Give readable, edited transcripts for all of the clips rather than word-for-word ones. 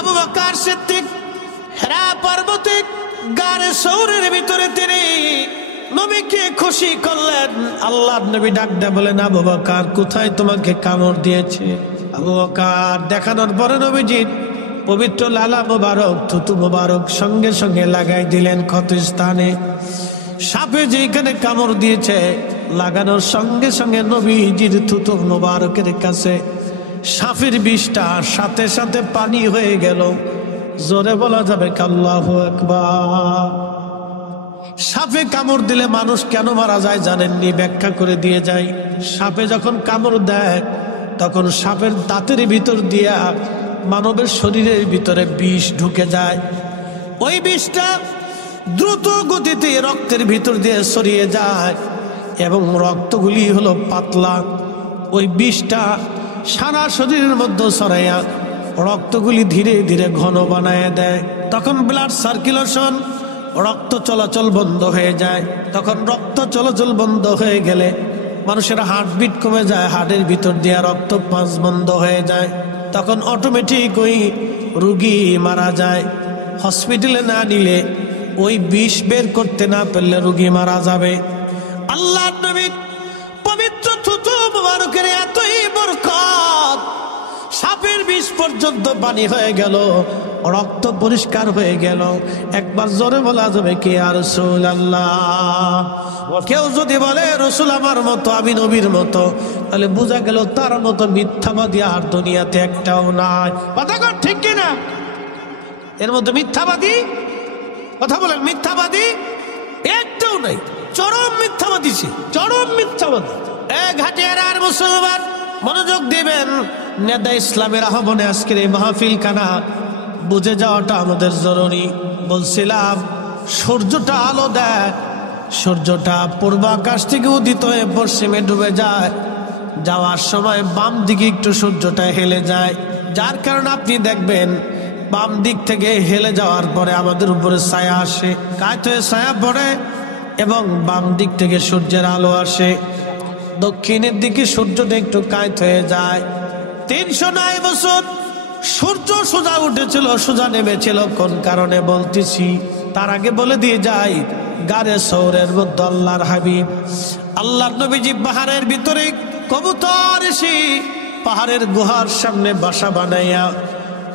আবু বকর সিদ্দিক হেরা পর্বতে গারে সৌরের ভিতরে তিনি নবীকে খুশি করলেন। আল্লাহর নবী ডাক দিয়ে বলেন, আবু বকর কোথায় তোমাকে কামড় দিয়েছে? আবু বকর দেখানোর পরে নবীজি পবিত্র লালা মোবারক থুতু মোবারক সঙ্গে সঙ্গে লাগাই দিলেন ক্ষত স্থানে। সাপে যেখানে কামড় দিয়েছে লাগানোর সঙ্গে সঙ্গে নবীজির থুতু মোবারকের কাছে সাপের বিষটা সাথে সাথে পানি হয়ে গেল। জোরে বলা যাবে আল্লাহু আকবার। সাপে কামড় দিলে মানুষ কেন মারা যায় জানেননি? ব্যাখ্যা করে দিয়ে যায়। সাপে যখন কামড় দেয় তখন সাপের দাঁতের ভিতর দিয়া মানবের শরীরের ভিতরে বিষ ঢুকে যায়। ওই বিষটা দ্রুত গতিতে রক্তের ভিতর দিয়ে ছড়িয়ে যায় এবং রক্তগুলি হলো পাতলা। ওই বিষটা সারা শরীরের মধ্যে ছড়াইয়া রক্তগুলি ধীরে ধীরে ঘন বানায় দেয়। তখন ব্লাড সার্কুলেশন, রক্ত চলাচল বন্ধ হয়ে যায়। তখন রক্ত চলাচল বন্ধ হয়ে গেলে মানুষের হার্টবিট কমে যায়, হার্টের ভিতর দিয়ে রক্ত পাস বন্ধ হয়ে যায়। তখন অটোমেটিক ওই রুগী মারা যায়। হসপিটালে না নিলে ওই বিষ বের করতে না পারলে রুগী মারা যাবে। আল্লাহর নবীর পবিত্র থুতু মুবারকের এতই বরকত, সাপের বিষ পর্যন্ত পানি হয়ে গেল, রক্ত পরিষ্কার হয়ে গেল। একবার জোরে বলা যাবে কি ইয়া রাসূলুল্লাহ? কেউ যদি বলে রসুল আমার মতো, আমি নবীর মতো, তাহলে বোঝা গেল তার মতো মিথ্যাবাদী আর দুনিয়াতে একটাও নাই। কথা কর ঠিক কিনা? এর মধ্যে মিথ্যাবাদী, কথা বলেন, মিথ্যাবাদী একটাও নাই। চরম মিথ্যাবাদী সে, চরম মিথ্যাবাদী। ঘাটিয়ার আর মুসলমান মনোযোগ দিবেন। নেতা ইসলামের আহ্বানে আজকের এই মাহফিল খানা বুঝে যাওয়াটা আমাদের জরুরি। বলছিলাম সূর্যটা আলো দেয়, সূর্যটা পূর্ব আকাশ থেকে উদিত হয়ে পশ্চিমে ডুবে যায়, যাওয়ার সময় বাম দিকে একটু সূর্যটা হেলে যায়, যার কারণে আপনি দেখবেন বাম দিক থেকে হেলে যাওয়ার পরে আমাদের উপরে ছায়া আসে, কাত হয়ে ছায়া পড়ে এবং বাম দিক থেকে সূর্যের আলো আসে। দক্ষিণের দিকে সূর্যটা একটু কাত হয়ে যায়। 309 বছর সূর্য সোজা উঠেছিল, সোজা নেমেছিল। কোন কারণে বলতেছি তার আগে বলে দিয়ে যাই, গারে সৌরের মধ্যে আল্লাহর হাবিব আল্লাহর নবীজি পাহাড়ের ভিতরে কবুতর এসে পাহাড়ের গুহার সামনে বাসা বানাইয়া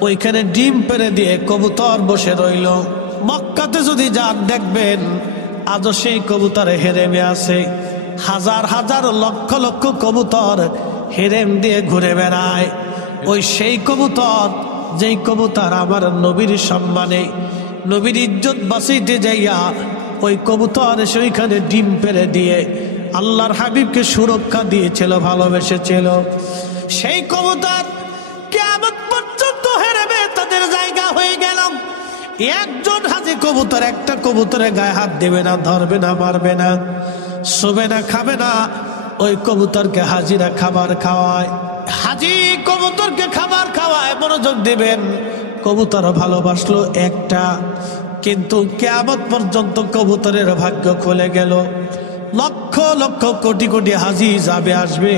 ওইখানে ডিম পেড়ে দিয়ে কবুতর বসে রইল। মক্কাতে যদি যান দেখবেন আজও সেই কবুতর হেরেমে আছে। হাজার হাজার লক্ষ লক্ষ কবুতর হেরেম দিয়ে ঘুরে বেড়ায়। ওই সেই কবুতর যেই কবুতর আমার নবীর সম্মানে, নবীর ইজ্জত বাঁচাইতে যাইয়া ওই কবুতর এসে ওইখানে ডিম পেড়ে দিয়ে আল্লাহর হাবিবকে সুরক্ষা দিয়েছিল, ভালোবেসেছিল। সেই কবুতর কিয়ামত পর্যন্ত হেরেবে তাদের জায়গা হয়ে গেল। একজন হাজি কবুতর একটা কবুতরের গায়ে হাত দেবে না, ধরবে না, মারবে না, শোবে না, খাবে না। ওই কবুতরকে হাজিরা খাবার খাওয়ায়, হাজি কবুতরকে খাবার খাওয়ায়। মনোযোগ দিবেন, কবুতর ভালোবাসলো একটা, কিন্তু কিয়ামত পর্যন্ত কবুতরের ভাগ্য খুলে গেল। লক্ষ লক্ষ কোটি কোটি হাজি যাবে আসবে,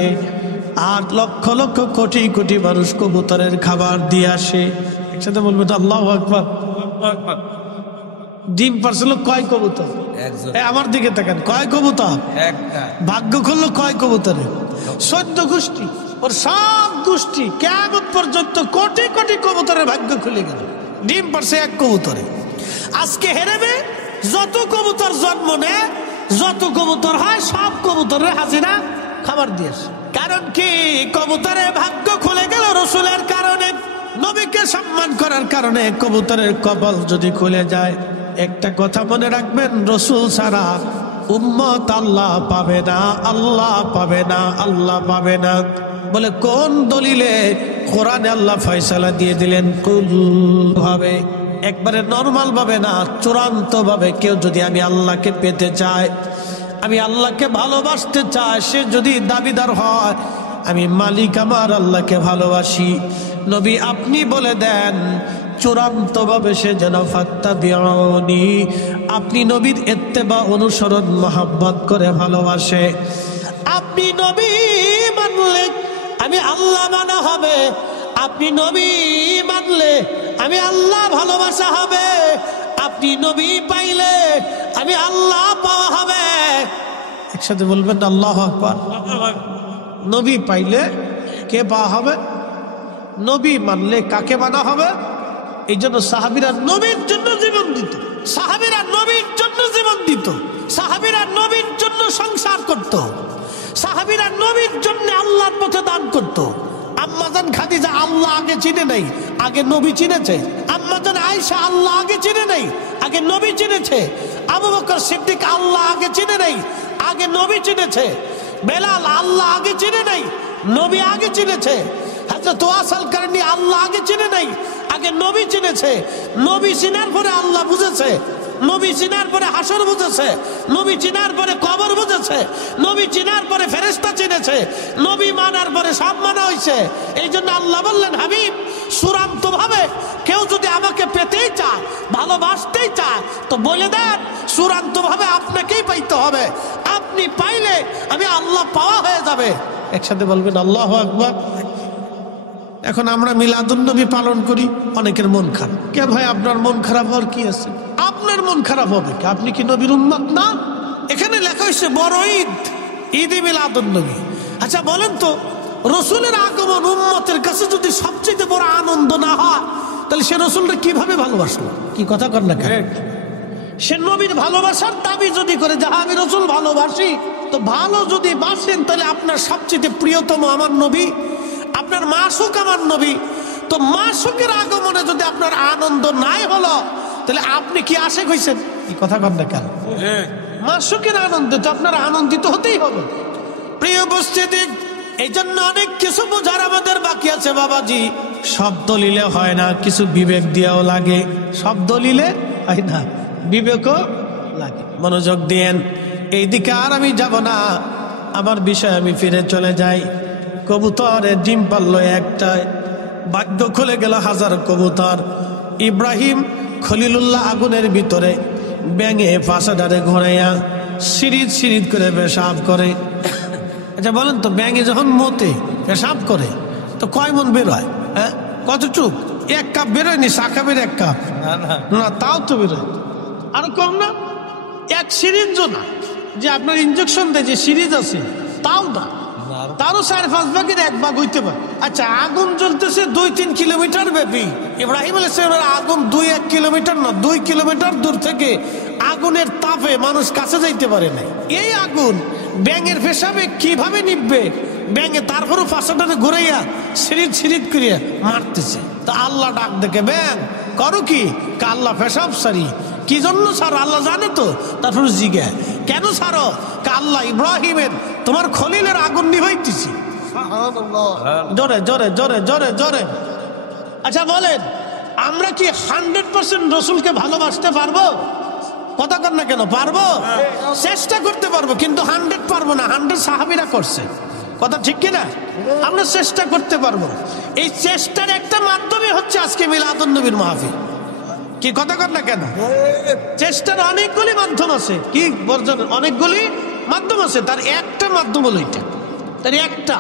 আর লক্ষ লক্ষ কোটি কোটি মানুষ কবুতরের খাবার দিয়ে আসে। একসাথে বলবে তো আল্লাহু আকবার। ডিম পারছিল কয় কবুতর? আমার দিকে তাকান, কয় কবুতর? ভাগ্য খুললো কয় কবুতরে? 14 গোষ্ঠী। ওর সব গোষ্ঠী কিয়ামত পর্যন্ত কোটি কোটি কবুতরের ভাগ্য খুলে গেল, ডিম পারছে এক কবুতরে। আজকে হেরেবে যত কবুতর জন্ম নেয়, যত কবুতর হয়, সব কবুতরের হাজিরা খাবার দিয়েছে। কারণ কি? কবুতরের ভাগ্য খুলে গেল রসুলের কারণে, নবীকে সম্মান করার কারণে। কবুতরের কপাল যদি খুলে যায়, একটা কথা মনে রাখবেন, রসুল ছাড়া উম্মত আল্লাহ পাবে না, আল্লাহ পাবে না, আল্লাহ পাবে না। বলে কোন দলিলে? কোরআনে আল্লাহ ফয়সালা দিয়ে দিলেন কুল ভাবে, একবারে নরমাল ভাবে না, চূড়ান্ত ভাবে। কেউ যদি আমি আল্লাহকে পেতে চায়, আমি আল্লাহকে ভালোবাসতে চায়, সে যদি দাবিদার হয় আমি মালিক আমার আল্লাহকে ভালোবাসি, নবী আপনি বলে দেন চূড়ান্ত ভাবে সে যেন ফাত্তাবিউনি, আপনি নবীর ইত্তেবা অনুসরণ মহব্বত করে ভালোবাসে। আপনি নবী মানলে আমি আল্লাহ মানা হবে, আপনি নবী মানলে আমি আল্লাহ ভালোবাসা হবে, আপনি নবী পাইলে আমি আল্লাহ পাওয়া হবে। একসাথে বলবেন আল্লাহু আকবার। নবী পাইলে কে পাওয়া হবে? নবী মানলে কাকে মানা হবে? এই জন্য সাহাবীরা নবীর জন্য জীবন দিত, সাহাবীরা নবীর জন্য জীবন দিত, সাহাবীরা নবীর জন্য সংসার করত, সাহাবীরা নবীর জন্য আল্লাহর পথে দান করত। আম্মাজান খাদিজা আল্লাহ আগে চিনে নাই, আগে নবী চিনেছে। আম্মাজান আয়েশা আল্লাহ আগে চিনে নাই, আগে নবী চিনেছে। আবু বকর সিদ্দিক আল্লাহ আগে চিনে নাই, আগে নবী চিনেছে। বেলাল আল্লাহ আগে চিনে নাই, নবী আগে চিনেছে। হযরত ওয়াসাল কারনী আল্লাহ আগে চিনে নাই, আগে নবী চিনেছে। নবী চিনার পরে আল্লাহ বুঝেছে, নবী চিনার পরে হাসর বুঝেছে, নবী চিনার পরে কবর বুঝেছে, নবী চিনার পরে ফেরেশতা চিনেছে, নবী মানার পরে সব মানা হয়েছে। এই জন্য আল্লাহ বললেন, হাবিব চূড়ান্ত ভাবে কেউ যদি আমাকে পেতেই চায়, ভালোবাসতেই চায়, তো বলে দেন চূড়ান্ত ভাবে আপনাকেই পাইতে হবে। আপনি পাইলে আমি আল্লাহ পাওয়া হয়ে যাবে। একসাথে বলবেন আল্লাহু আকবার। এখন আমরা মিলাদুন্নবী পালন করি, অনেকের মন খারাপ। কে ভাই আপনার মন খারাপ হওয়ার কি আছে? আপনার মন খারাপ হবে কি? আপনি কি নবীর উম্মত না? এখানে লেখা হয়েছে বড় ঈদ, ঈদে মিলাদুন্নবী। আচ্ছা বলেন তো, রসুলের আগমন উম্মতের কাছে যদি সবচেয়ে বড় আনন্দ না হয়, তাহলে সে রসুলটা কিভাবে ভালোবাসলো? কি কথা কর না কেন? সে নবীর ভালোবাসার দাবি যদি করে যে আমি রসুল ভালোবাসি, তো ভালো যদি বাসেন তাহলে আপনার সবচেয়ে প্রিয়তম আমার নবী, আপনার মাসুক আমার নবী। তো মাসুকের আগমনে যদি আপনার আনন্দ নাই হলো, তাহলে আপনি কি আশিক হইছেন? এই কথা কর না কেন? মাসুকের আনন্দে তো আপনার আনন্দিত হতেই হবে। প্রিয় উপস্থিতি, এই জন্য অনেক কিছু বোঝার আমাদের বাকি আছে বাবাজি। সব দলিলে হয় না, কিছু বিবেক দিয়েও লাগে। সব দলিলে হয় না, বিবেকও লাগে। মনোযোগ দিয়েন এইদিকে। আর আমি যাব না, আমার বিষয় আমি ফিরে চলে যাই। কবুতরের ডিম পারলো একটাই, ভাগ্য খুলে গেল হাজার কবুতর। ইব্রাহিম খলিলুল্লাহ আগুনের ভিতরে ব্যাঙে ফাঁসাডারে ঘোরাইয়া সিরিজ সিরিজ করে পেশাব করে। আচ্ছা বলেন তো, ব্যাঙে যখন মতে পেশাব করে তো কয় মন বের হয়? হ্যাঁ, কতটুক? 1 কাপ বেরোয়নি, সাকাবের 1 কাপ না, তাও তো বেরোয়। আরো কম না, 1 সিরিঞ্জও না, যে আপনার ইনজেকশন দেয় যে সিরিজ আছে তাও না, তারও 4-5 ভাগের 1 ভাগ হইতে পারে। আচ্ছা, আগুন জ্বলতেছে 2-3 কিলোমিটার ব্যাপী। ইব্রাহিম আলাইহিস সালামের আগুন 2-1 কিলোমিটার না, 2 কিলোমিটার দূর থেকে আগুনের তাপে মানুষ কাছে যাইতে পারে না। এই আগুন ব্যাঙের পেশাবে কিভাবে নিববে? ব্যাঙে তারপরও ফাঁসাটারে ঘুরাইয়া সিরিজ সিরিজ করিয়া মারতেছে। তা আল্লাহ ডাক দেখে, ব্যাং করো কি? আল্লাহ পেশাব সারি। কি জন্য ছাড়ো আল্লাহ জানে তো। তারপর জিজ্ঞা, কেন ছাড়ো? আল্লাহ ইব্রাহিমের তোমার খলিলের আগুন নিভাইতেছি। জোরে জোরে জোরে জোরে জোরে। আচ্ছা বলেন, আমরা কি 100% রসুলকে ভালোবাসতে পারবো? কথা কর না কেন? পারবো, চেষ্টা করতে পারবো, কিন্তু 100 পারবো না। 100 সাহাবীরা করছে, কথা ঠিক কিনা? আমরা চেষ্টা করতে পারবো। এই চেষ্টার একটা মাধ্যমে হচ্ছে আজকে মিলাদুন্নবীর মাহফিল। কি কথা কর না কেন? চেষ্টার অনেকগুলি মাধ্যম আছে। কি বর্জন? অনেকগুলি মাধ্যম আছে, তার একটা মাধ্যম হলো এটা। তার একটা,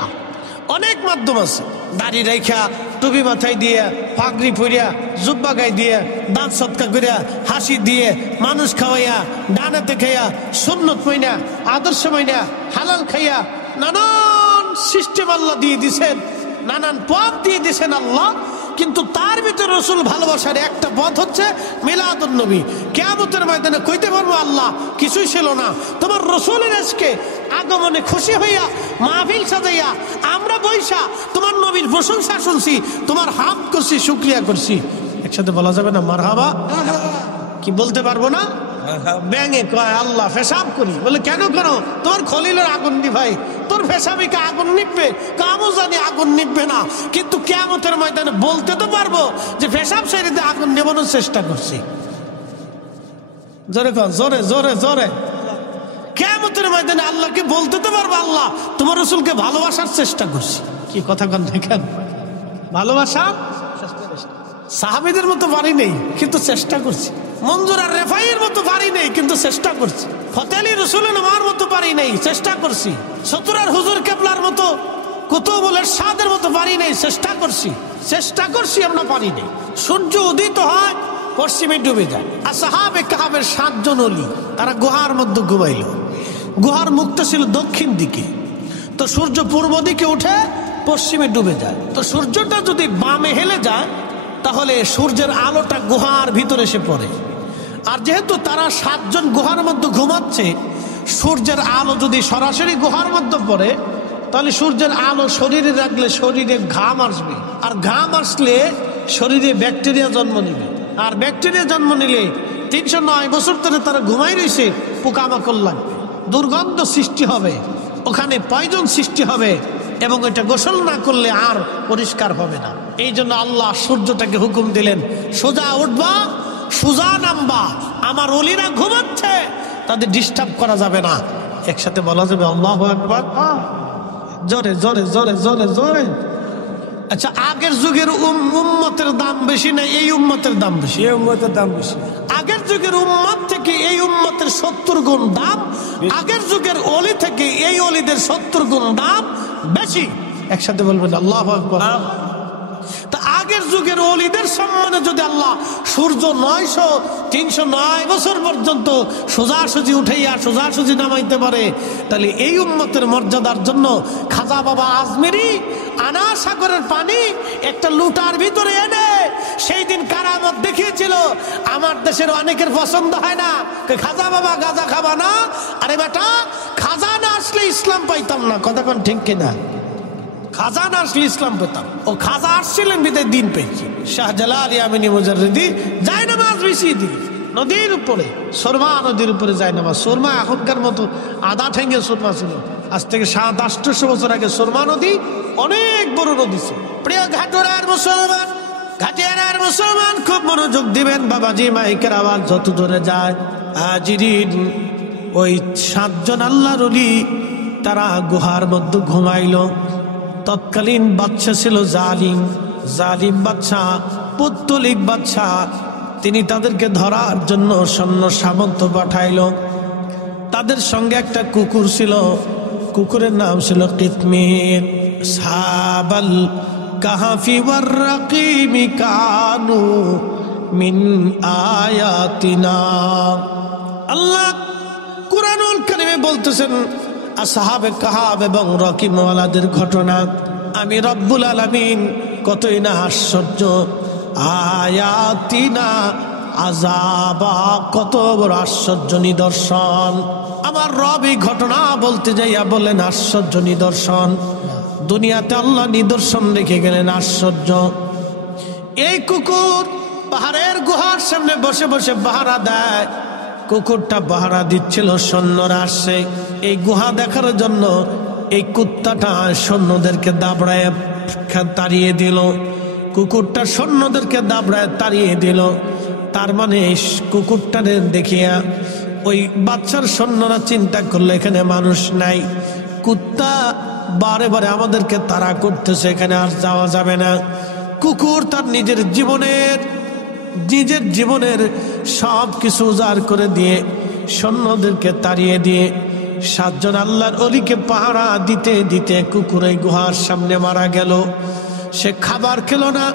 অনেক মাধ্যম আছে। দাড়ি রেখা, টুপি মাথায় দিয়ে, পাগড়ি পরিয়া, জুব্বা গায়ে দিয়ে, দাঁত সৎকা করিয়া, হাসি দিয়ে, মানুষ খাওয়াইয়া, ডানাতে খাইয়া, সুন্নত মাইনা, আদর্শ মাইনা, হালাল খাইয়া, নানান সিস্টেম আল্লাহ দিয়ে দিছেন, নানান পথ দিয়ে দিছেন আল্লাহ। কিন্তু তার ভিতরে রসুল ভালোবাসার একটা পথ হচ্ছে মিলাদুন্নবী। কিয়ামতের ময়দানে কইতে পারবো, আল্লাহ কিছুই ছিল না, তোমার রসুলের আজকে আগমনে খুশি হইয়া মাহফিল সাজাইয়া আমরা বৈশা তোমার নবীর প্রশংসা শুনছি, তোমার হামদ করছি, শুকরিয়া করছি। একসাথে বলা যাবে না মারহাবা? কি বলতে পারবো না? ব্যাঙে কয় আল্লাহ পেশাব করি, বলে কেন করো? তোর খলিলের আগুন নিভাই, তোর পেশাবিকে আগুন নিববে, কামও জানি আগুন নিববে না, কিন্তু কিয়ামতের ময়দানে বলতে তো পারবো যে পেশাব শরীরে আগুন নেবানোর চেষ্টা করছি। জোরে কর, জোরে জোরে জোরে। কিয়ামতের ময়দানে আল্লাহকে বলতে তো পারবো, আল্লাহ তোমার রসুলকে ভালোবাসার চেষ্টা করছি। কি কথা কন দেখেন? ভালোবাসা সাহাবীদের মতো পারি নেই, কিন্তু চেষ্টা করছি। মঞ্জুর আর রেফাইয়ের মতো পারি নেই, কিন্তু চেষ্টা করছি। ফতেহ আলী রসুলের নামার মতো পারি নেই, চেষ্টা করছি। সতুরার হুজুর কেবলার মতো কুতুবুলের সাদের মতো পারি নাই, চেষ্টা করছি আমরা পারি নাই। সূর্য উদিত হয়, পশ্চিমে ডুবে যায়। আসহাবে কাহাবের 7 জন ওলি, তারা গুহার মধ্যে ঘুমাইল। গুহার মুখটা ছিল দক্ষিণ দিকে, তো সূর্য পূর্ব দিকে উঠে পশ্চিমে ডুবে যায়। তো সূর্যটা যদি বামে হেলে যায় তাহলে সূর্যের আলোটা গুহার ভিতরে এসে পড়ে। আর যেহেতু তারা 7 জন গুহার মধ্যে ঘুমাচ্ছে, সূর্যের আলো যদি সরাসরি গুহার মধ্যে পড়ে তাহলে সূর্যের আলো শরীরে রাখলে শরীরে ঘাম আসবে, আর ঘাম আসলে শরীরে ব্যাকটেরিয়া জন্ম নেবে, আর ব্যাকটেরিয়া জন্ম নিলে 309 বছর ধরে তারা ঘুমাই রয়েছে, পোকামাকড় লাগবে, দুর্গন্ধ সৃষ্টি হবে, ওখানে পয়জন সৃষ্টি হবে, এবং এটা গোসল না করলে আর পরিষ্কার হবে না। এই জন্য আল্লাহ সূর্যটাকে হুকুম দিলেন, সোজা উঠবা, সোজা নামবা। আমার ওলিরা ঘুমাচ্ছে, তাদের ডিস্টার্ব করা যাবে না। একসাথে বলা যাবে আল্লাহু আকবার, জোরে জোরে জোরে জোরে জোরে। আচ্ছা, আগের যুগের উম্মতের দাম বেশি না এই উম্মতের দাম বেশি? এই উম্মতের দাম বেশি। আগের যুগের উম্মত থেকে এই উম্মতের 70 গুণ দাম, আগের যুগের ওলি থেকে এই ওলিদের 70 গুণ দাম বেশি। একসাথে বলবেন আল্লাহু আকবার। তা আগের যুগের ওলিদের সম্মানে যদি আল্লাহ সূর্য 309 বছর পর্যন্ত সোজাসুজি উঠাইয়া সোজাসুজি নামাইতে পারে, তাহলে এই উম্মতের মর্যাদার জন্য খাজা বাবা আজমেরি আনা সাগরের পানি একটা লুটার ভিতরে এনে সেই দিন কারামত দেখিয়েছিল। আমার দেশের অনেকের পছন্দ হয় না, খাজা বাবা গাঁজা খাবা না। আরে বেটা, খাজা না আসলে ইসলাম পাইতাম না, কতক্ষণ ঠিক কিনা? খাজা না আসলে ইসলাম পেতাম। ও খাজা আসছিলেন বিদায় দিন পেয়েছি। শাহজালাল ইয়ামিনী মুজাররিদি জায়নামাজ বিছিয়ে দিয়ে নদীর উপরে, সুরমা নদীর উপরে জায়নামাজ। সুরমা এখনকার মতো আধা ঠেঙ্গে সুরমা ছিল, আজ থেকে 700-800 বছর আগে সুরমা নদী অনেক বড় নদী ছিল। প্রিয় ঘাটুরার মুসলমান, ঘাটিয়ারার মুসলমান, খুব মনোযোগ দিবেন বাবাজি, মাইকের আওয়াজ যত জোরে যায়। হাজিরিন, ওই 7 জন আল্লাহর ওলি তারা গুহার মধ্যে ঘুমাইল। তৎকালীন বাদশা ছিল জালিম বাদশা, পৌত্তলিক বাদশা। তিনি তাদেরকে ধরার জন্য সৈন্য সামন্ত পাঠাইল। তাদের সঙ্গে একটা কুকুর ছিল, কুকুরের নাম ছিল কিতমির। সাহাবাল কাহাফি ওয়ার রাকিমি কানু মিন আয়াতিনা। আল্লাহ কুরআনুল কারীমে বলতেছেন আসহাবে কাহাব এবং রকিমওয়ালাদের ঘটনা। আমি রব্বুল আলামিন কতই না আশ্চর্য, আয়াতিনা আযাবা, কত বড় আশ্চর্য নিদর্শন। আমার রব এই ঘটনা বলতে যাইয়া বললেন আশ্চর্য নিদর্শন। দুনিয়াতে আল্লাহ নিদর্শন রেখে গেলেন আশ্চর্য। এই কুকুর পাহাড়ের গুহার সামনে বসে বসে পাহারা দেয়। কুকুরটা পাহারা দিচ্ছিল, সৈন্যরা আসছে এই গুহা দেখার জন্য। এই কুত্তাটা সৈন্যদেরকে দাবড়ায় তাড়িয়ে দিল। কুকুরটা সৈন্যদেরকে দাবড়ায় তাড়িয়ে দিল। তার মানে কুকুরটারে দেখিয়া ওই বাচ্চার সৈন্যরা চিন্তা করলো এখানে মানুষ নাই, কুত্তা বারে বারে আমাদেরকে তাড়া করতেছে, এখানে আর যাওয়া যাবে না। কুকুর তার নিজের জীবনের সব কিছু উজাড় করে দিয়ে সৈন্যদেরকে তাড়িয়ে দিয়ে 7 জন আল্লাহর ওলিকে পাহারা দিতে দিতে কুকুর এই গুহার সামনে মারা গেল। সে খাবার খেলো না,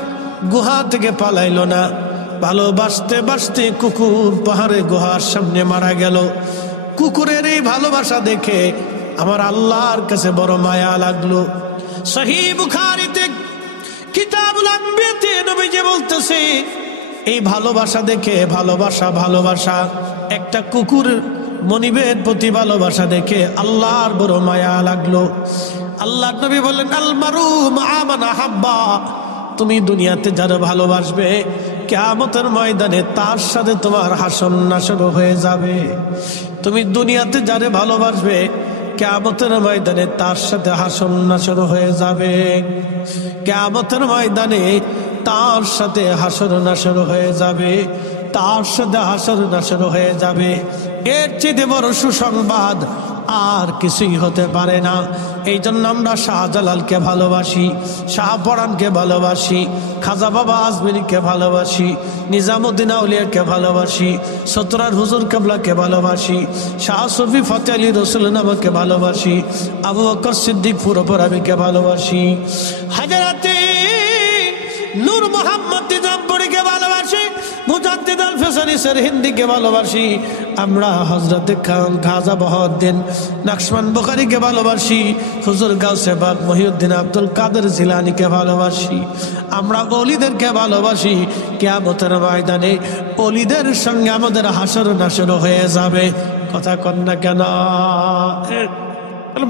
গুহা থেকে পালাইলো না, ভালোবাসতে বাসতে কুকুর পাহাড়ে গুহার সামনে মারা গেল। কুকুরের এই ভালোবাসা দেখে আমার আল্লাহর কাছে বড় মায়া লাগলো। সহিহ বুখারীতে কিতাবুল আম্বিয়াতে নবীজি বলতেছে, এই ভালোবাসা দেখে, ভালোবাসা একটা কুকুর মনিবের প্রতি ভালোবাসা দেখে আল্লাহর বড় মায়া লাগলো। আল্লাহ নবী বললেন, আল মারু মা মান আহাব্বা, তুমি দুনিয়াতে যারা ভালোবাসবে কিয়ামতের ময়দানে তার সাথে তোমার হাসর নাসর হয়ে যাবে। তুমি দুনিয়াতে যারে ভালোবাসবে কিয়ামতের ময়দানে তার সাথে হাসর নাসর হয়ে যাবে। কিয়ামতের ময়দানে তার সাথে হাসর নাসর হয়ে যাবে, তার সাথে হাসর নাসর হয়ে যাবে। এর চেয়ে বড় সুসংবাদ আর কিছুই হতে পারে না। এই জন্য আমরা শাহজালালকে ভালোবাসি, শাহপরানকে ভালোবাসি, খাজা বাবা আজমিরকে ভালোবাসি, নিজামুদ্দিন আউলিয়াকে ভালোবাসি, সতরার হুজুর কেবলাকে ভালোবাসি, শাহ সুফি ফতেহ আলী রসুল নামকে ভালোবাসি, আবু বকর সিদ্দিক পুরোপুরাবিকে ভালোবাসি, হাজারাতে নূর মোহাম্মদ নিজামপুরীকে ভালোবাসি, মুজাদ্দিদ আল ফেসানি হিন্দিকে ভালোবাসি, আমরা হযরত খাজা বহাউদ্দিন নকশবন্দ বুখারীকে ভালোবাসি, হুজুর গাউসে বাগ মহিউদ্দিন আব্দুল কাদের জিলানীকে ভালোবাসি, আমরা ওলিদেরকে ভালোবাসি। কিয়ামতের ময়দানে ওলিদের সঙ্গে আমাদের হাসর নাসর হয়ে যাবে। কথা কন না কেন?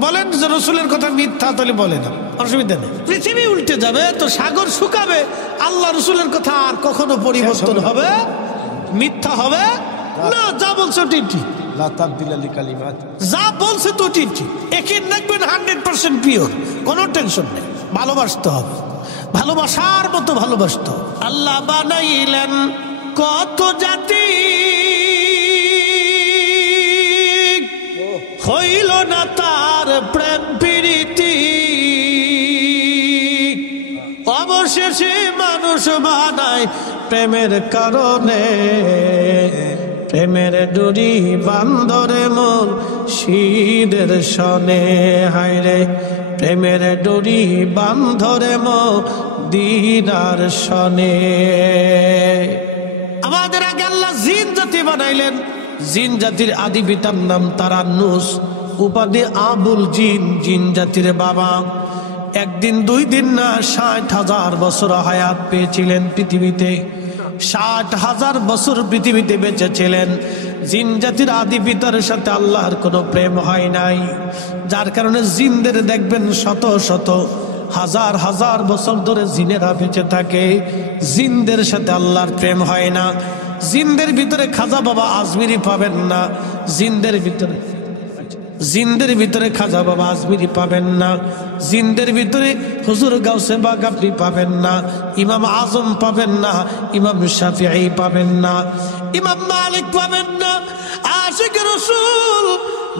বলেন যে রসুলের কথা মিথ্যা, তাহলে বলে না, অসুবিধা নেই। পৃথিবী উল্টে যাবে তো সাগর শুকাবে, আল্লাহ রসুলের কথা আর কখনো পরিবর্তন হবে মিথ্যা হবে না। যা বলছে ঠিক ঠিক, যা বলছে তো ঠিক ঠিক, একে দেখবেন 100% পিওর, কোনো টেনশন নেই। ভালোবাসতে হবে, ভালোবাসার মতো ভালোবাসতে হবে। আল্লাহ বানাইলেন কত জাতি, হইল না তার প্রেম প্রীতি, অবশেষে মানুষ বানায় প্রেমের কারণে, প্রেমের ডুরি বান্দরে মোর শীদের সনে, হায়রে প্রেমের ডুরি বান্ধরে মোর দিনার সনে। আমাদের আগে আল্লাহ জিন জাতি বানাইলেন, জিন জাতির আদি পিতার নাম তারান্নুস, উপাধি আবুল জিন, জিন জাতির বাবা। একদিন দুই দিন না 60,000 বছর হায়াত পেয়েছিলেন পৃথিবীতে, 60,000 বছর পৃথিবীতে বেঁচে ছিলেন। জিন জাতির আদি পিতার সাথে আল্লাহর কোনো প্রেম হয় নাই, যার কারণে জিনদের দেখবেন শত শত হাজার হাজার বছর ধরে জিনেরা বেঁচে থাকে, জিনদের সাথে আল্লাহর প্রেম হয় না। জিনদের ভিতরে খাজা বাবা আজমিরি পাবেন না, জিনদের ভিতরে খাজা বাবা আজমিরি পাবেন না, জিনদের ভিতরে হুজুর গাউসে বাগ আপনি পাবেন না, ইমাম আজম পাবেন না, ইমাম শাফিঈ পাবেন না, ইমাম মালিক পাবেন না, আশিক রাসূল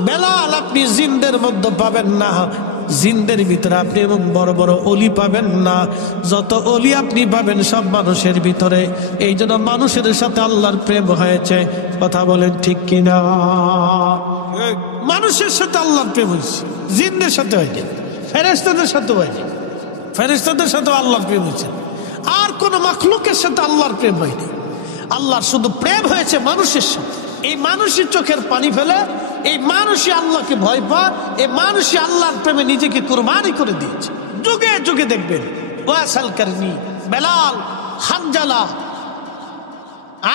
বেলাল আপনি জিনদের মধ্যে পাবেন না। জিনদের ভিতরে আপনি এবং বড় বড় অলি পাবেন না, যত অলি আপনি পাবেন সব মানুষের ভিতরে। এই জন্য মানুষের সাথে আল্লাহর প্রেম হয়েছে। কথা বলেন ঠিক কিনা? মানুষের সাথে আল্লাহর প্রেম হয়েছে, জিনদের সাথে হয়নি, ফেরেশতাদের সাথে হয়নি, ফেরেশতাদের সাথে আল্লাহর প্রেম হয়েছে, আর কোন মাখলুকের সাথে আল্লাহর প্রেম হয়নি। আল্লাহর শুধু প্রেম হয়েছে মানুষের সাথে। এই মানুষের চোখের পানি ফেলে, এই মানুষই আল্লাহকে ভয় পায়, এই মানুষই আল্লাহর প্রেমে নিজেকে কুরবানি করে দিয়েছে। যুগে যুগে দেখবেন ওয়াসাল করনি, বেলাল, হানজালা,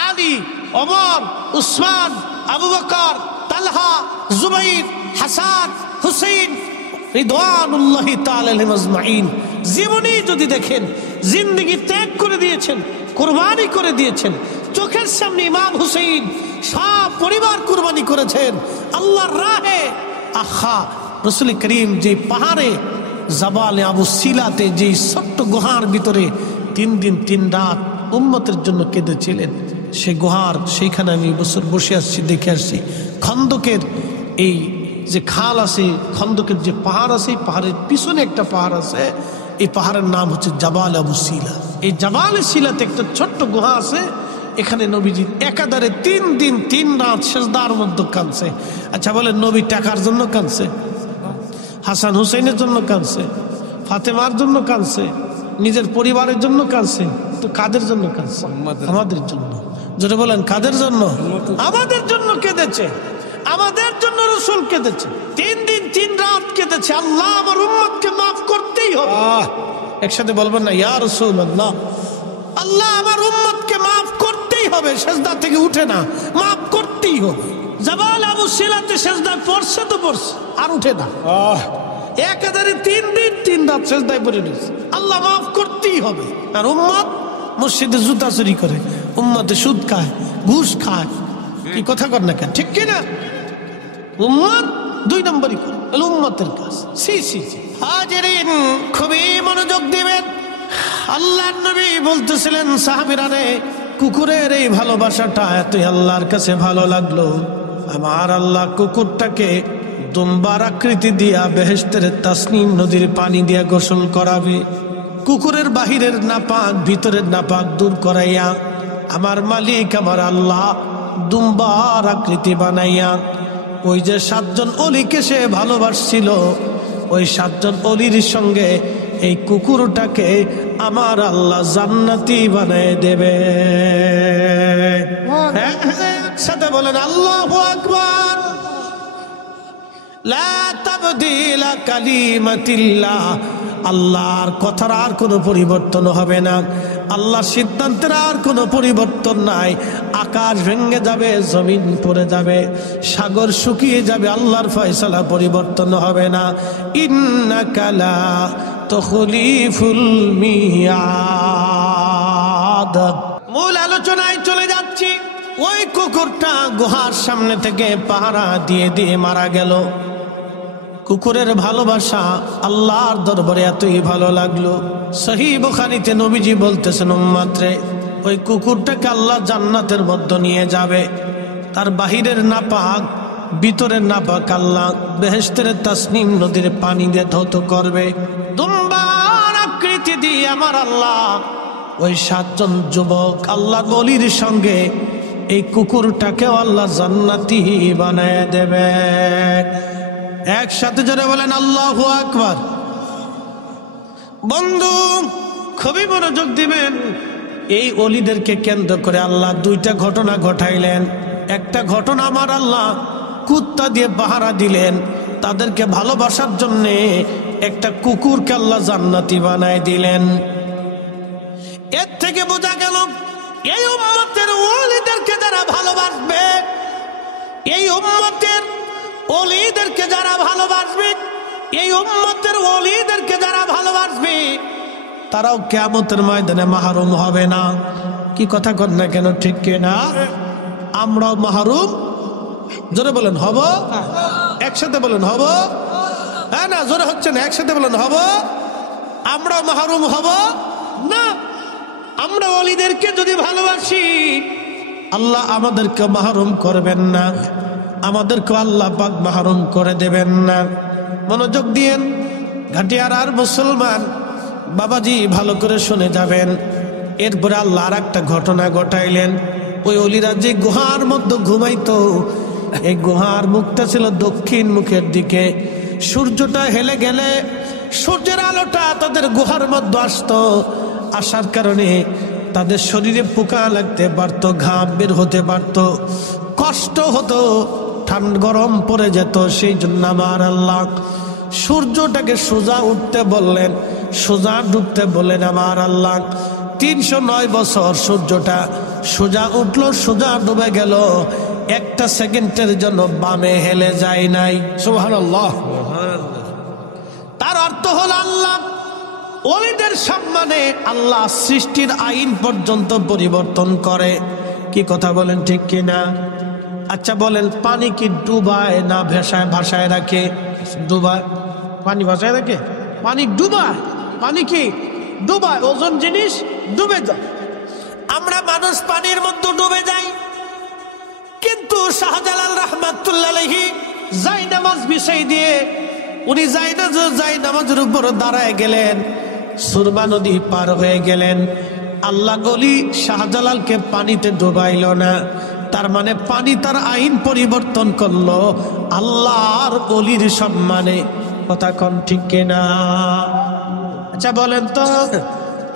আলী, ওমর, উসমান, আবু বকর, তালহা, জুবাইর, হাসান, হুসাইন রিদওয়ানুল্লাহি তাআলা আলাইহিম আজমাইন জীবনী যদি দেখেন, জিন্দেগি ত্যাগ করে দিয়েছেন, কুরবানি করে দিয়েছেন। চোখের সামনে ইমাম হুসাইন সব পরিবার কুরবানি করেছেন আল্লাহর রাহে। আহা, রাসূল করিম যে পাহাড়ে জাবালে আবু সিলাতে, যে ছোট্ট গুহার ভিতরে 3 দিন 3 রাত উম্মতের জন্য কেঁদেছিলেন, সে গুহার সেইখানে আমি বছর বসে আসছি, দেখে আসছি। খন্দকের এই যে খাল আছে, খন্দকের যে পাহাড় আছে, এই পাহাড়ের পিছনে একটা পাহাড় আছে, এই পাহাড়ের নাম হচ্ছে জাবাল আবু সিলা। এই জাবালে সিলাতে একটা ছোট্ট গুহা আছে, এখানে নবীজি একাধারে 3 দিন 3 রাত সেজদার মধ্যে কাঁদছে। আচ্ছা বলেন, নবী টাকার জন্য কাঁদছে? হাসান হুসাইনের জন্য কাঁদছে? ফাতেমার জন্য কাঁদছে? নিজের পরিবারের জন্য কাঁদছে? তো কাদের জন্য কাঁদছে? আমাদের জন্য। যেটা বলেন কাদের জন্য? আমাদের জন্য কেঁদেছে, আমাদের জন্য রাসূল কেঁদেছে। 3 দিন 3 রাত কেঁদেছে, আল্লাহ আমার উম্মতকে মাফ করতেই হবে। একসাথে বলবেন না, ইয়া রাসূলুল্লাহ, আল্লাহ আমার উম্মতকে মাফ করতেই হবে। সেজদা থেকে উঠে না, মাফ করতেই হবে। জাবাল আবু সিলাতে সেজদা পড়ছে তো পড়ছে, আর উঠে না। একাধারে 3 দিন 3 রাত সেজদায় পড়ে রয়েছে, আল্লাহ মাফ করতেই হবে। আর উম্মত মসজিদে জুতা চুরি করে, উম্মতে সুদ খায়, ঘুষ খায়, কি কথা কর না কেন? ঠিক কিনা? উম্মত 2 নম্বরই করে উম্মতের কাজ। সি সি সি হাজিরিন, খুবই মনোযোগ দিবেন। আল্লাহর নবী বলতেছিলেন, সাহাবীরা রে, কুকুরের এই ভালোবাসাটা এতই আল্লাহর কাছে ভালো লাগলো, আমার আল্লাহ কুকুরটাকে দুম্বার আকৃতি দিয়া বেহেশতের তাসনিম নদীর পানি দিয়া গোসল করাবে। কুকুরের বাহিরের নাপাক ভিতরের নাপাক দূর করাইয়া আমার মালিক আমার আল্লাহ দুম্বার আকৃতি বানাইয়া ওই যে 7 জন অলিকে সে ভালোবাসছিল, ওই 7 জন অলির সঙ্গে এই কুকুরটাকে আমার আল্লাহ জান্নাতি বানায় দেবে। সাথে বলেন আল্লাহু আকবার। লা তাবদীলা কালিমাতিল্লাহ, আল্লাহর কথার আর কোনো পরিবর্তন হবে না, আল্লাহর সিদ্ধান্তের আর কোনো পরিবর্তন নাই। আকাশ ভেঙে যাবে, জমিন পড়ে যাবে, সাগর শুকিয়ে যাবে, আল্লাহর ফয়সালা পরিবর্তন হবে না। ইন্নাকা লা তুখলিফুল মিয়াদ। মূল আলোচনায় চলে যাচ্ছি। ওই কুকুরটা গুহার সামনে থেকে পাহারা দিয়ে দিয়ে মারা গেল। কুকুরের ভালোবাসা আল্লাহর দরবারে এতই ভালো লাগলো, সহিহ বুখারীতে নবীজি বলতেছেন উম্মতরে ওই কুকুরটাকে আল্লাহ জান্নাতের মধ্যে নিয়ে যাবে। তার বাহিরের নাপাক ভিতরের নাপাক আল্লাহ বেহেশতের তাসনিম নদীর পানি দিয়ে ধৌত করবে। দুম্বার আকৃতি দিয়ে আমার আল্লাহ ওই 7 জন যুবক আল্লাহর ওলির সঙ্গে এই কুকুরটাকেও আল্লাহ জান্নাতি বানায় দেবে। একসাথে জোরে বলেন আল্লাহু আকবার। বন্ধু খুবই মনোযোগ দিবেন। এই অলিদেরকে কেন্দ্র করে আল্লাহ 2টা ঘটনা ঘটাইলেন। একটা ঘটনা আমার আল্লাহ কুত্তা দিয়ে পাহারা দিলেন, তাদেরকে ভালোবাসার জন্যে একটা কুকুরকে আল্লাহ জান্নাতি বানায় দিলেন। এর থেকে বোঝা গেল এই উম্মতের ওলিদেরকে যারা ভালোবাসবে, এই উম্মতের ওলিদেরকে যারা ভালোবাসবে, এই উম্মতের ওলিদেরকে যারা ভালোবাসবে, তারাও কিয়ামতের ময়দানে মাহরুম হবে না। কি কথা কর না কেন, ঠিক কিনা? আমরাও মাহরুম, জোরে বলেন হব, একসাথে বলেন হব। হ্যাঁ না, জোরে হচ্ছে না, একসাথে বলেন হব। আমরাও মাহরুম হব না। আমরা ওলিদেরকে যদি ভালোবাসি আল্লাহ আমাদেরকে মাহরুম করবেন না, আমাদেরকে আল্লাহ পাক মাহরুম করে দেবেন না। মনোযোগ দিয়েন ঘাটিয়ার আর মুসলমান বাবাজি, ভালো করে শুনে যাবেন। এরপরে আল্লাহ আর একটা ঘটনা ঘটাইলেন। ওই অলিরা যে গুহার মধ্যে ঘুমাইতো, এই গুহার মুখটা ছিল দক্ষিণ মুখের দিকে। সূর্যটা হেলে গেলে সূর্যের আলোটা তাদের গুহার মধ্যে আসতো, আসার কারণে তাদের শরীরে পোকা লাগতে পারত, ঘাম বের হতে পারত, কষ্ট হতো, ঠান্ডা গরম পড়ে যেত। সেই জন্য আমার আল্লাহ সূর্যটাকে সোজা উঠতে বললেন, সোজা ডুবতে বললেন। আমার আল্লাহ 309 বছর সূর্যটা সোজা উঠলো, সোজা ডুবে গেল, একটা সেকেন্ডের জন্য বামে হেলে যায় নাই। সুবহানাল্লাহ। তার অর্থ হল আল্লাহ ওলিদের সম্মানে আল্লাহ সৃষ্টির আইন পর্যন্ত পরিবর্তন করে। কি কথা বলেন, ঠিক কিনা? আচ্ছা বলেন, পানি কি ডুবায় না ভাসায় রাখে? ডুবায়। পানি ভাসায় রাখে? পানি ডুবায়। পানি কি ডুবায়? ওজন জিনিস ডুবে যায়। আমরা মানুষ পানির মধ্যে ডুবে যাই। কিন্তু শাহজালাল রাহমাতুল্লাহ আলাইহি জায়নামাজ বিছাই দিয়ে উনি জায়নামাজের উপর দাঁড়ায় গেলেন, সুরমা নদী পার হয়ে গেলেন। আল্লাহ গলি শাহজালালকে পানিতে ডুবাইল না, তার মানে পানি তার আইন পরিবর্তন করলো আল্লাহর গলির সম্মানে। কথা কন, ঠিক কিনা? আচ্ছা বলেন তো,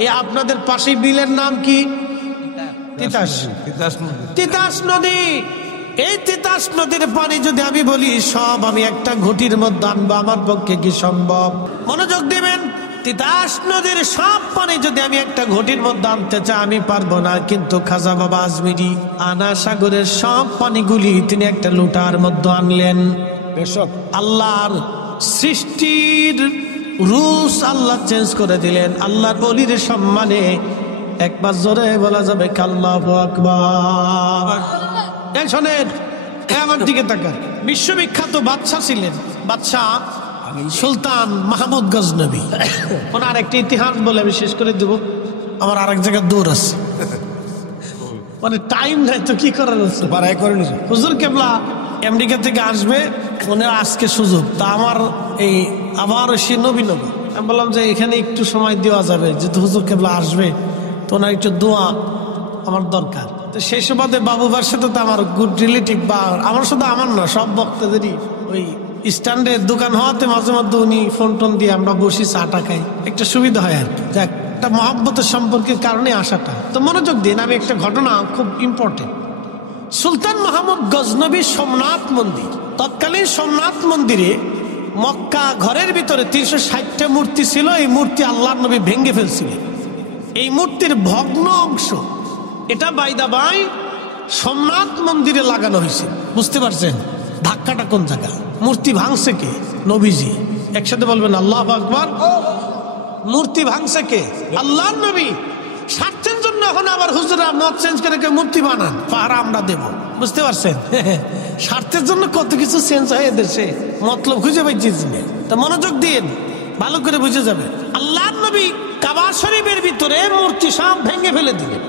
এই আপনাদের পাশে বিলের নাম কি? তিতাস নদী। এই তিতাস নদীর পানি যদি আমি বলি সব আমি একটা ঘটির মধ্যে আনবো, আমার পক্ষে কি সম্ভব? মনোযোগ দিবেন। তিতাস নদীর সব পানি যদি আমি একটা ঘটির মধ্যে আনতে চাই আমি পারবো না। কিন্তু খাজা বাবা আজমিরি আনা সাগরের সব পানিগুলি তিনি একটা লুটার মধ্যে আনলেন। আল্লাহর সৃষ্টির রুলস আল্লাহ চেঞ্জ করে দিলেন আল্লাহর ওলির সম্মানে। একবার জোরে বলা যাবে আল্লাহু আকবার। শোনেন, আমার দিকে তাকান। বিশ্ববিখ্যাত বাদশা ছিলেন, বাদশা সুলতান মাহমুদ গজনবী। ওনার একটা ইতিহাস বলে আমি শেষ করে দেব, আমার আরেক জায়গায় দূর আছে, মানে টাইম নাই তো কি করার আছে। হুজুর কেবলা আমেরিকা থেকে আসবে, মনে হয় আজকে সুযোগ, তা আমার এই আবার সে নবী নবী, আমি বললাম যে এখানে একটু সময় দেওয়া যাবে, যেহেতু হুজুর কেবলা আসবে তো ওনার একটু দোয়া আমার দরকার। তো সেই সুবাদে বাবুবার সাথে তো আমার গুড রিলেটিভ, বা আমার শুধু আমার না, সব বক্তাদেরই ওই স্ট্যান্ডের দোকান হওয়াতে মাঝে মধ্যে উনি ফোন টোন দিয়ে আমরা বসি, চা খাই, একটা সুবিধা হয় আর কি। যাক, একটা মহাব্বতের সম্পর্কের কারণে আসাটা। তো মনোযোগ দিন, আমি একটা ঘটনা খুব ইম্পর্টেন্ট। সুলতান মাহমুদ গজনবী সোমনাথ মন্দির, তৎকালীন সোমনাথ মন্দিরে মক্কা ঘরের ভিতরে 360টা মূর্তি ছিল। এই মূর্তি আল্লাহর নবী ভেঙে ফেলছিলেন। এই মূর্তির ভগ্ন অংশ এটা বাইদা বাই সোমনাথ মন্দিরে লাগানো হয়েছে। বুঝতে পারছেন ধাক্কাটা কোন জায়গা? মূর্তি ভাঙছে কে? নবীজি। একসাথে বলবেন আল্লাহু আকবার। মূর্তি ভাঙছে কে? আল্লাহর নবী। স্বার্থের জন্য এখন আবার হুজুরা মত চেঞ্জ করে মূর্তি বানান, পাহারা আমরা দেব। বুঝতে পারছেন স্বার্থের জন্য কত কিছু চেঞ্জ হয় দেশে, মতলব খুঁজে পাইছি না। তো মনোযোগ দিন, ভালো করে বুঝে যাবে। আল্লাহর নবী কাবা শরীফের ভিতরে মূর্তি সব ভেঙে ফেলে দিলেন।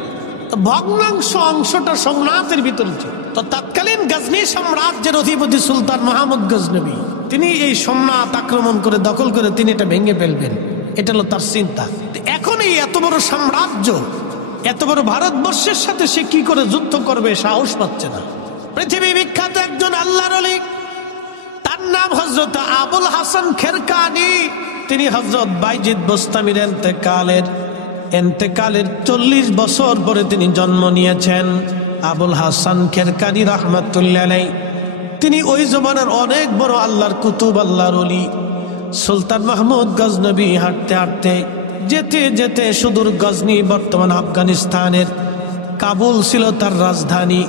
ভগ্নাংশ অংশটা সোমনাথের ভিতরে ছিল। তো তৎকালীন গজনী সাম্রাজ্যের অধিপতি সুলতান মাহমুদ গজনবী তিনি এই সোমনাথ আক্রমণ করে দখল করে তিনি এটা ভেঙে ফেলবেন, এটা হলো তার চিন্তা। এখন এই এত বড় সাম্রাজ্য, এত বড় ভারতবর্ষের সাথে সে কি করে যুদ্ধ করবে সাহস পাচ্ছে না। পৃথিবী বিখ্যাত একজন আল্লাহর ওলি, তার নাম হযরত আবুল হাসান খেরকানি। তিনি হযরত বাইজিদ বোস্তামির এন্তেকালের 40 বছর পরে তিনি জন্ম নিয়েছেন। আবুল হাসান খেরকানি রাহমাতুল্লাহ আলাইহি তিনি ওই জমানার অনেক বড় আল্লাহর কুতুব, আল্লাহর ওলি। সুলতান মাহমুদ গজনবী হাঁটতে হাঁটতে যেতে যেতে সুদূর গজনী, বর্তমান আফগানিস্তানের কাবুল ছিল তার রাজধানী।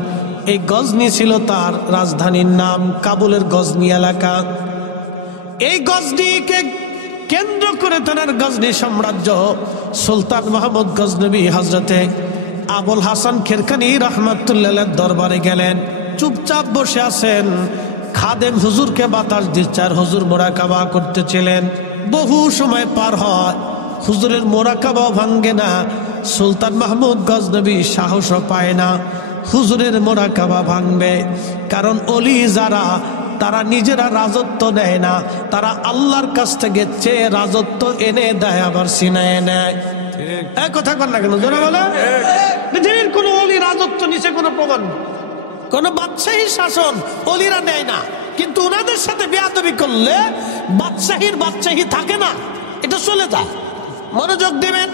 এই গজনী ছিল তার রাজধানীর নাম, কাবুলের গজনী এলাকা। এই গজনীকে কেন্দ্র করে তার গজনী সাম্রাজ্য। সুলতান মাহমুদ গজনবী হযরতে আবুল হাসান খেরকানি রাহমাতুল্লাহ দরবারে গেলেন। চুপচাপ বসে আছেন, খাদেম হুজুরকে বাতাস দিচ্ছে আর হুজুর মোরাকাবা করতেছিলেন। বহু সময় পার হয়, হুজুরের মোরাকাবাও ভাঙ্গে না। সুলতান মাহমুদ গজনবী সাহসও পায় না হুজুরের মোরাকাবা ভাঙবে। কারণ অলি যারা, তারা নিজেরা রাজত্ব নেয় না, তারা আল্লাহর কাছ থেকে চেয়ে রাজত্ব এনে দেয়, আবার ছিনায় নেয়। এক কথা কর না কেন জোরে বলে? পৃথিবীর কোন অলি রাজত্ব নিচে কোনো প্রমাণ নেই, কোন বাদশাহী শাসন অলিরা নেয় না। কিন্তু ওনাদের সাথে বেয়াদবি করলে বাদশাহী থাকে না, এটা চলে যায়। মনোযোগ দিবেন।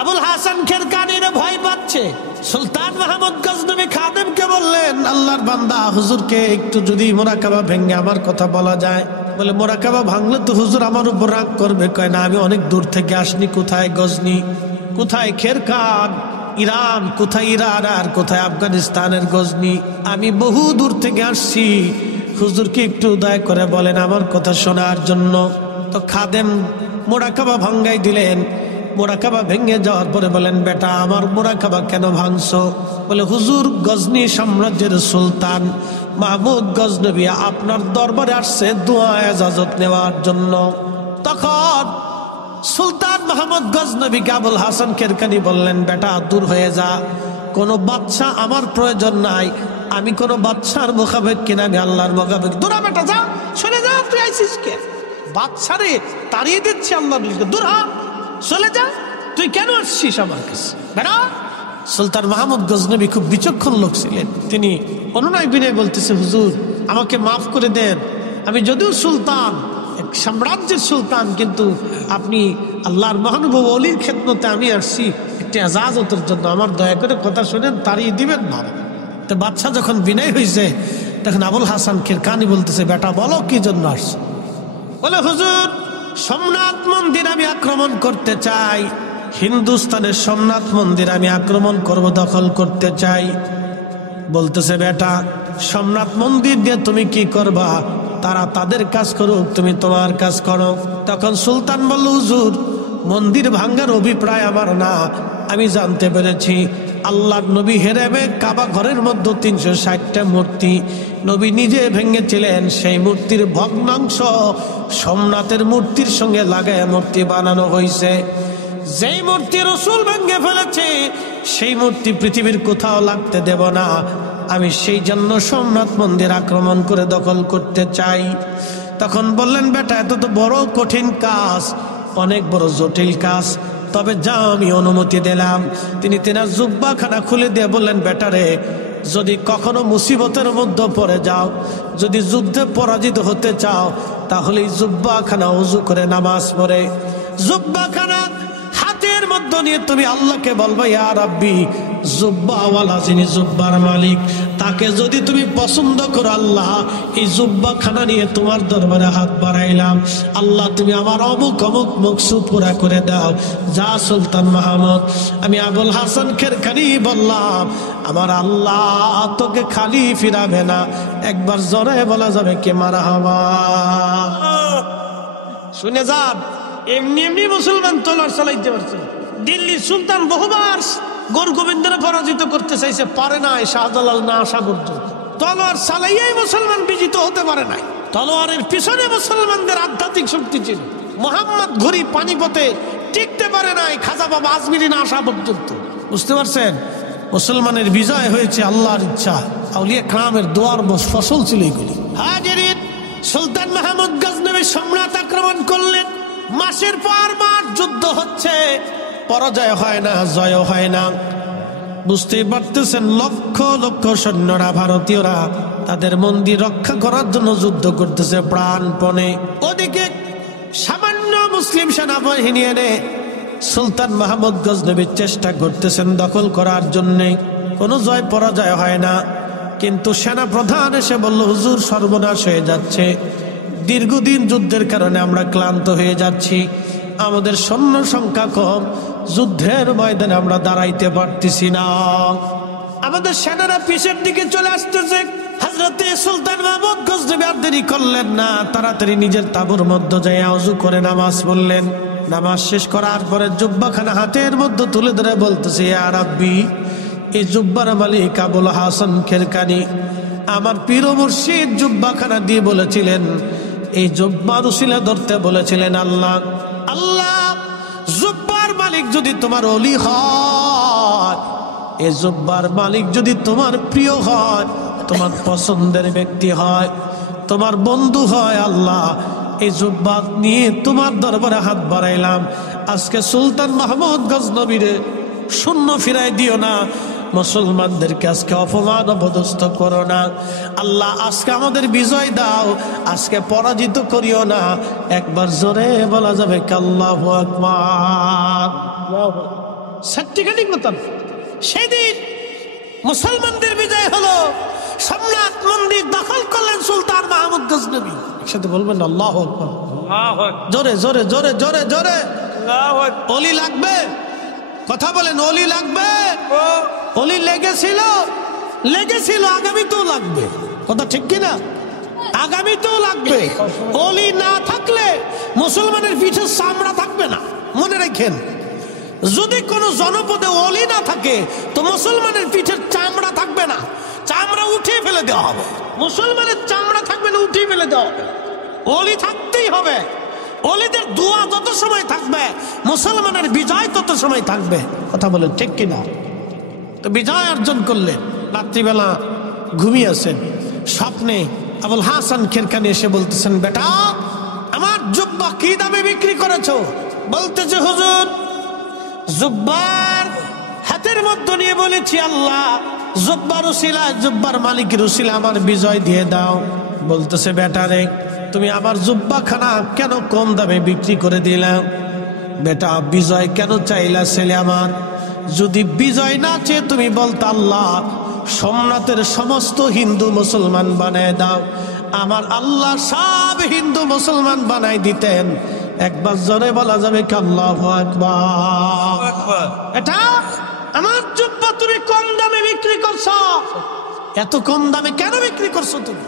আবুল হাসান খেরকানির ভয় পাচ্ছে। সুলতান মাহমুদ গজনবী খাদেমকে বললেন, আল্লাহর বান্দা হুজুরকে একটু যদি মোরাকাবা ভেঙে আমার কথা বলা যায়। বলে মোরাকাবা ভাঙলে তো হুজুর আমার উপর রাগ করবে। কয় না, আমি অনেক দূর থেকে আসনি। কোথায় গজনী, কোথায় খেরকান, ইরান, কোথায় ইরান আর কোথায় আফগানিস্তানের গজনী। আমি বহু দূর থেকে আসছি, হুজুরকে একটু দয়া করে বলেন আমার কথা শোনার জন্য। তো খাদেম মোরাকাবা ভাঙ্গাই দিলেন। মোরাকাবা ভেঙে যাওয়ার পরে বলেন, বেটা আমার মোরাকাবা কেন ভাঙছো? বলে, হুজুর গজনী সাম্রাজ্যের সুলতান মাহমুদ গজনবী আপনার দরবারে আসছে দোয়া ইজাজত নেওয়ার জন্য। তখন সুলতান মাহমুদ গজনবীকে আবুল হাসান খেরকানি বললেন, বেটা দূর হয়ে যা, কোনো বাদশা আমার প্রয়োজন নাই। আমি কোনো বাদশার মোকাবেক কিনা, আমি আল্লাহর মোকাবেক। দূরা বেটা যা, চলে যা, তুই আইসিস কে? বাদশারে তাড়িয়ে দিচ্ছি আল্লাহ, দূর হ, চলে যা, তুই কেন আসছিস আমার কাছে বেটা? সুলতান মাহমুদ গজনবী খুব বিচক্ষণ লোক ছিলেন। তিনি অনুনয় বিনয় বলতেছে, হুজুর আমাকে মাফ করে দেন, আমি যদিও সুলতান, এক সাম্রাজ্যের সুলতান, কিন্তু আপনি আল্লাহর মহানুভব অলির খেদমতে আমি আসছি একটি ইজাজতের জন্য, আমার দয়া করে কথা শুনেন, তাড়িয়ে দিবেন না। তো বাদশা যখন বিনয় হয়েছে তখন আবুল হাসান খেরকানি বলতেছে, বেটা বলো কি জন্য আসছো? বলে, হুজুর সোমনাথ মন্দির আমি আক্রমণ করতে চাই, হিন্দুস্তানের সোমনাথ মন্দির আমি আক্রমণ করব, দখল করতে চাই। বলতেছে, বেটা সোমনাথ মন্দির দিয়ে তুমি কি করবা? তারা তাদের কাজ করুক, তুমি তোমার কাজ করো। তখন সুলতান বলল, হুজুর মন্দির ভাঙ্গার অভিপ্রায় আমার না, আমি জানতে পেরেছি আল্লাহর নবী হেরেমে কাবা ঘরের মধ্যে 360টা মূর্তি নবী নিজে ভেঙেছিলেন। সেই মূর্তির ভগ্নাংশ সোমনাথের মূর্তির সঙ্গে লাগায় মূর্তি বানানো হয়েছে। যেই মূর্তি রাসূল ভেঙে ফেলেছে সেই মূর্তি পৃথিবীর কোথাও লাগতে দেব না। আমি সেই জন্য সোমনাথ মন্দির আক্রমণ করে দখল করতে চাই। তখন বললেন, বেটা এত তো বড় কঠিন কাজ, অনেক বড় জটিল কাজ, তবে যাও আমি অনুমতি দিলাম। তিনি তেনার জুব্বাখানা খুলে দিয়ে বললেন, বেটারে যদি কখনো মুসিবতের মধ্যে পড়ে যাও, যদি যুদ্ধে পরাজিত হতে চাও, তাহলে এই জুব্বাখানা ওযু করে নামাজ পড়ে জুব্বাখানা হাতের মধ্যে নিয়ে তুমি আল্লাহকে বলবা, ইয়া রাব্বি, জুব্বাওয়ালা যিনি জুব্বার মালিক, তাকে যদি তুমি পছন্দ করো, আল্লাহ এই জুব্বাখানা নিয়ে তোমার দরবারে হাত বাড়াইলাম, আল্লাহ তুমি আমার অমুক অমুক মকসুদ পুরা করে দাও। যা সুলতান মাহমুদ, আমি আবুল হাসান খেরকানি বললাম, আমার আল্লাহ তোকে খালি ফিরাবে না। একবার জোরে বলা যাবে কে মারহাবা? শুনে যান, এমনি এমনি মুসলমান তলোয়ার চালাইতে পারছে। দিল্লির সুলতান বহুবার গোর গোবিন্দরে পরাজিত করতে চাইছে, পারে নাই, শাহজালাল না আসা পর্যন্ত। তলোয়ার চালাইয়াই মুসলমান বিজিত হতে পারে নাই। তলোয়ারের পিছনে মুসলমানদের আধ্যাত্মিক শক্তি ছিল। মোহাম্মদ ঘুরি পানিপথে টিকতে পারে নাই, খাজা বাবা আজমিরি না আসা পর্যন্ত। বুঝতে পারছেন? মুসলমানের বিজয় হয়েছে আল্লাহর ইচ্ছা, আউলিয়া কেরামের দোয়ার ফসল ছিল এগুলি। হাজিরিন, সুলতান মাহমুদ গজনবী সম্রাট আক্রমণ করলেন। মাসের পর মাস যুদ্ধ হচ্ছে, পরাজয় হয় না, জয় হয় না। বুঝতেই পারতেছেন, লক্ষ লক্ষ সৈন্যরা, ভারতীয়রা তাদের মন্দির রক্ষা করার জন্য যুদ্ধ করতেছে প্রাণপণে। ওদিকে সামান্য মুসলিম সেনাবাহিনী এনে সুলতান মাহমুদ গজনবী চেষ্টা করতেছেন দখল করার জন্য। কোনো জয় পরাজয় হয় না। কিন্তু সেনা প্রধান এসে বলল, হুজুর সর্বনাশ হয়ে যাচ্ছে, দীর্ঘদিন যুদ্ধের কারণে আমরা ক্লান্ত হয়ে যাচ্ছি, আমাদের সৈন্য সংখ্যা কম, যুদ্ধের ময়দানে আমরা দাঁড়াইতে পারতেছি না, আমাদের সেনারা পিছের দিকে চলে আসতেছে। হযরতে সুলতান মাহমুদ গজনবী আর দেরি করলেন না, তাড়াতাড়ি নিজের তাঁবুর মধ্যে যাই ওযু করে নামাজ পড়লেন। নামাজ শেষ করার পরে জুব্বাখানা হাতের মধ্যে তুলে ধরে বলতেছে, ইয়া রাব্বি, এই জুব্বার মালিক আবুল হাসান খেরকানি আমার পীর মুর্শিদ জুব্বাখানা দিয়ে বলেছিলেন, এই জুব্বার উসিলা ধরতে বলেছিলেন, আল্লাহ আল্লাহ, জুব্বার মালিক যদি তোমার ওলি হয়, এই জুব্বার মালিক যদি তোমার প্রিয় হয়, তোমার পছন্দের ব্যক্তি হয়, তোমার বন্ধু হয়, আল্লাহ এই জুব্বা নিয়ে তোমার দরবারে হাত বাড়াইলাম। আজকে সুলতান মাহমুদ গজনবীরে শূন্য ফিরাই দিও না, মুসলমানদেরকে আজকে অপমান অপদস্থ করো না, আল্লাহ আজকে আমাদের বিজয় দাও, আজকে পরাজিত করিও না। একবার জোরে বলা যাবে আল্লাহু আকবার। সার্টিফিকেট মতন সেদিন মুসলমানদের বিজয় হলো, সম্রাট মন্দির দখল করলেন সুলতান মাহমুদ গজনবী। একসাথে বলবেন আল্লাহু আকবার। জোরে জোরে জোরে জোরে জোরে। অলি লাগবে, কথা বলেন, অলি লাগবে। অলি লেগেছিল, লেগেছিল, আগামীতেও লাগবে, কথা ঠিক কিনা? আগামীতেও লাগবে। অলি না থাকলে মুসলমানের পিঠে চামড়া থাকবে না, মনে রাখেন। যদি কোনো জনপদে অলি না থাকে তো মুসলমানের পিঠের চামড়া থাকবে না, চামড়া উঠিয়ে ফেলে দেওয়া হবে। মুসলমানের চামড়া থাকবে না, উঠিয়ে ফেলে দেওয়া হবে। অলি থাকতেই হবে। অলিদের দোয়া যত সময় থাকবে, মুসলমানের বিজয় তত সময় থাকবে, কথা বলে ঠিক কিনা? তো বিজয় অর্জন করলেন। রাত্রিবেলা ঘুমিয়েছেন, স্বপ্নে আবুল হাসান খেরকানি এসে বলতেছেন, বেটা আমার জুব্বা কি দামে বিক্রি করেছো? বলতেছে, হুজুর জুব্বার হাতের মধ্যে নিয়ে বলেছি, আল্লাহ জুব্বার উসিলা, জুব্বার মালিকের উসিলা আমার বিজয় দিয়ে দাও। বলতেছে, বেটা রে, তুমি আমার জুব্বাখানা কেন কম দামে বিক্রি করে দিলাম? বেটা বিজয় কেন চাইলা ছেলে আমার? যদি বিজয় না চেয়ে তুমি বলতে, আল্লাহ সোমনাথের সমস্ত হিন্দু মুসলমান বানায় দাও, আমার আল্লাহ সব হিন্দু মুসলমান বানাই দিতেন। একবার জোরে বলা যাবে আল্লাহু আকবার। এটা আমার জুব্বা তুমি কম দামে বিক্রি করছো। এত কম দামে কেন বিক্রি করছো তুমি?